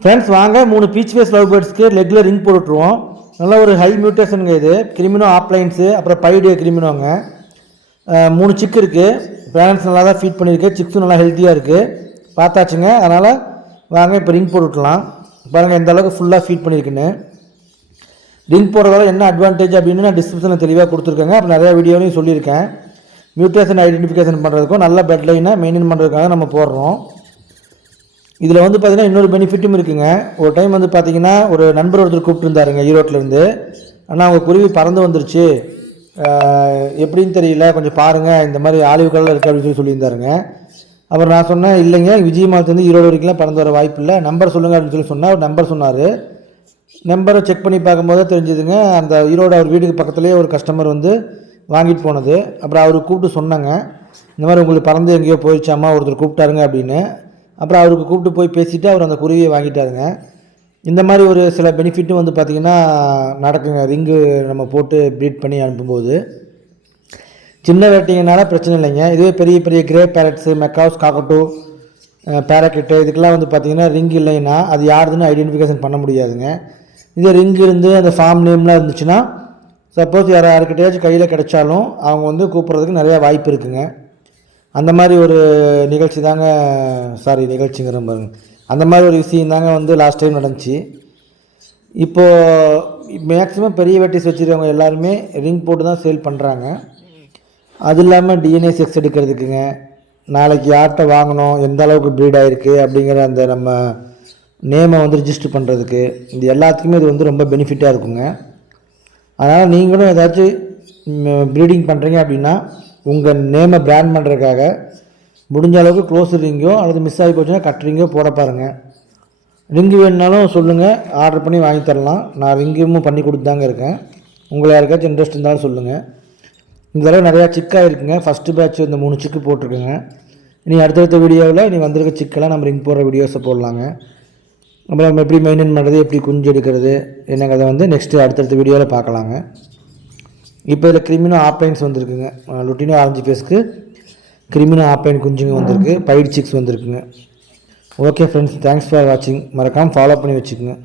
Friends வாங்க 3 beach face love பேர்ட்ஸ்க்கு லெக்கில் ring போட்டுருவோம். நல்லா ஒரு ஹை மியூட்டேஷனுங்க இது. கிரிமினோ ஆப்லைன்ஸு அப்புறம் பைடு கிரிமினோங்க. 3 சிக்கு இருக்குது. பேரண்ட்ஸ் நல்லா தான் ஃபீட் பண்ணியிருக்கு. சிக்ஸும் நல்லா ஹெல்த்தியாக இருக்குது. பார்த்தாச்சுங்க. அதனால் வாங்க இப்போ ரிங் போட்டுக்கலாம். பாருங்கள் எந்த அளவுக்கு ஃபுல்லாக ஃபீட் பண்ணியிருக்குன்னு. ரிங் போடுறதால என்ன அட்வான்டேஜ் அப்படின்னு நான் டிஸ்கிரிப்ஷனில் தெளிவாக கொடுத்துருக்கேங்க. அப்புறம் நிறையா வீடியோலையும் சொல்லியிருக்கேன். மியூட்டேஷன் ஐடென்டிஃபிகேஷன் பண்ணுறதுக்கும் நல்ல பெட் லைனை மெயின்டைன் பண்ணுறதுக்காக நம்ம போடுறோம். இதில் வந்து பார்த்திங்கன்னா இன்னொரு பெனிஃபிட்டும் இருக்குங்க. ஒரு டைம் வந்து பார்த்திங்கன்னா ஒரு நண்பர் ஒருத்தர் கூப்பிட்டுருந்தாருங்க ஈரோட்டிலேருந்து. ஆனால் அவங்க குருவி பறந்து வந்துருச்சு, எப்படின்னு தெரியல, கொஞ்சம் பாருங்கள், இந்த மாதிரி ஆலிவ் கலரில் இருக்குது அப்படின்னு சொல்லியிருந்தாருங்க. அப்புறம் நான் சொன்னேன், இல்லைங்க விஜய் மாவட்டத்துலேருந்து ஈரோடு வரைக்கும்லாம் பறந்து வர வாய்ப்பு இல்லை, நம்பர் சொல்லுங்கள் அப்படின்னு சொன்னால் ஒரு நம்பர் சொன்னார். நம்பரை செக் பண்ணி பார்க்கும்போது தெரிஞ்சுதுங்க, அந்த ஈரோடு அவர் வீட்டுக்கு பக்கத்துலேயே ஒரு கஸ்டமர் வந்து வாங்கிட்டு போனது. அப்புறம் அவருக்கு கூப்பிட்டு சொன்னாங்க, இந்த மாதிரி உங்களுக்கு பறந்து எங்கேயோ போயிடுச்சாமா, ஒருத்தர் கூப்பிட்டாருங்க அப்படின்னு. அப்புறம் அவருக்கு கூப்பிட்டு போய் பேசிவிட்டு அவர் அந்த குருவியை வாங்கிட்டாருங்க. இந்த மாதிரி ஒரு சில பெனிஃபிட்டும் வந்து பார்த்திங்கன்னா நடக்குங்க. ரிங்கு நம்ம போட்டு ப்ரீட் பண்ணி அனுப்பும்போது சின்ன வேட்டைங்கனால பிரச்சனை இல்லைங்க. இதுவே பெரிய பெரிய கிரே பேரட்ஸு, மெக்காவ்ஸ், காக்கட்டோ, பேரக்கெட்டு இதுக்கெல்லாம் வந்து பார்த்திங்கன்னா ரிங் இல்லைன்னா அது யாருதுன்னு ஐடென்டிஃபிகேஷன் பண்ண முடியாதுங்க. இதே ரிங் இருந்து அந்த ஃபார்ம் நேம்லாம் இருந்துச்சுன்னா சப்போஸ் யாருக்கிட்டையாச்சும் கையில் கிடைச்சாலும் அவங்க வந்து கூப்பிட்றதுக்கு நிறையா வாய்ப்பு இருக்குங்க. அந்த மாதிரி ஒரு நிகழ்ச்சி தாங்க, நிகழ்ச்சிங்கிற பாருங்க, அந்த மாதிரி ஒரு விஷயம் தாங்க வந்து லாஸ்ட் டைம் நடந்துச்சு. இப்போது மேக்ஸிமம் பெரிய வெட்டிஸ் வச்சுருக்கவங்க எல்லாருமே ரிங் போட்டு தான் சேல் பண்ணுறாங்க. அது இல்லாமல் டிஎன்ஏ செக்ஸ் எடுக்கிறதுக்குங்க, நாளைக்கு யார்கிட்ட வாங்கணும், எந்த அளவுக்கு ப்ரீட் ஆகிருக்கு அப்படிங்கிற அந்த நம்ம நேமை வந்து ரிஜிஸ்டர் பண்ணுறதுக்கு, இது எல்லாத்துக்குமே இது வந்து ரொம்ப பெனிஃபிட்டாக இருக்குங்க. அதனால் நீங்களும் ஏதாச்சும் ப்ரீடிங் பண்ணுறீங்க அப்படின்னா உங்கள் நேமை பிராண்ட் பண்ணுறதுக்காக முடிஞ்ச அளவுக்கு க்ளோஸ் ரிங்கோ அல்லது மிஸ் ஆகி போச்சுன்னா கட் ரிங்கோ போட பாருங்கள். ரிங்கு வேணுனாலும் சொல்லுங்கள், ஆர்டர் பண்ணி வாங்கி தரலாம். நான் ரிங்கும் பண்ணி கொடுத்தாங்க இருக்கேன். உங்களை யாருக்காச்சும் இன்ட்ரெஸ்ட் இருந்தாலும் சொல்லுங்கள். இந்த தடவை நிறையா சிக்காக இருக்குங்க. ஃபஸ்ட்டு பேட்ச் இந்த 3 சிக்கு போட்டிருக்குங்க. இனி அடுத்தடுத்த வீடியோவில் நீ வந்திருக்க சிக்கெல்லாம் நம்ம ரிங் போடுற வீடியோஸை போடலாங்க. அப்புறம் நம்ம எப்படி மெயின்டைன் பண்ணுறது, எப்படி குஞ்சு எடுக்கிறது என்னங்கிறத வந்து நெக்ஸ்ட்டு அடுத்தடுத்த வீடியோவில் பார்க்கலாங்க. இப்போ இதில் கிரிமினோ ஆப்லைன்ஸ் வந்திருக்குங்க. லுட்டினோ ஆரஞ்சு ஃபேஸ்க்கு கிரிமினோ ஆப்லைன் குஞ்சுங்க வந்திருக்கு. பைட் சிக்ஸ் வந்திருக்குங்க. ஓகே ஃப்ரெண்ட்ஸ், தேங்க்ஸ் ஃபார் வாட்சிங். மறக்காமல் ஃபாலோ பண்ணி வச்சுக்கோங்க.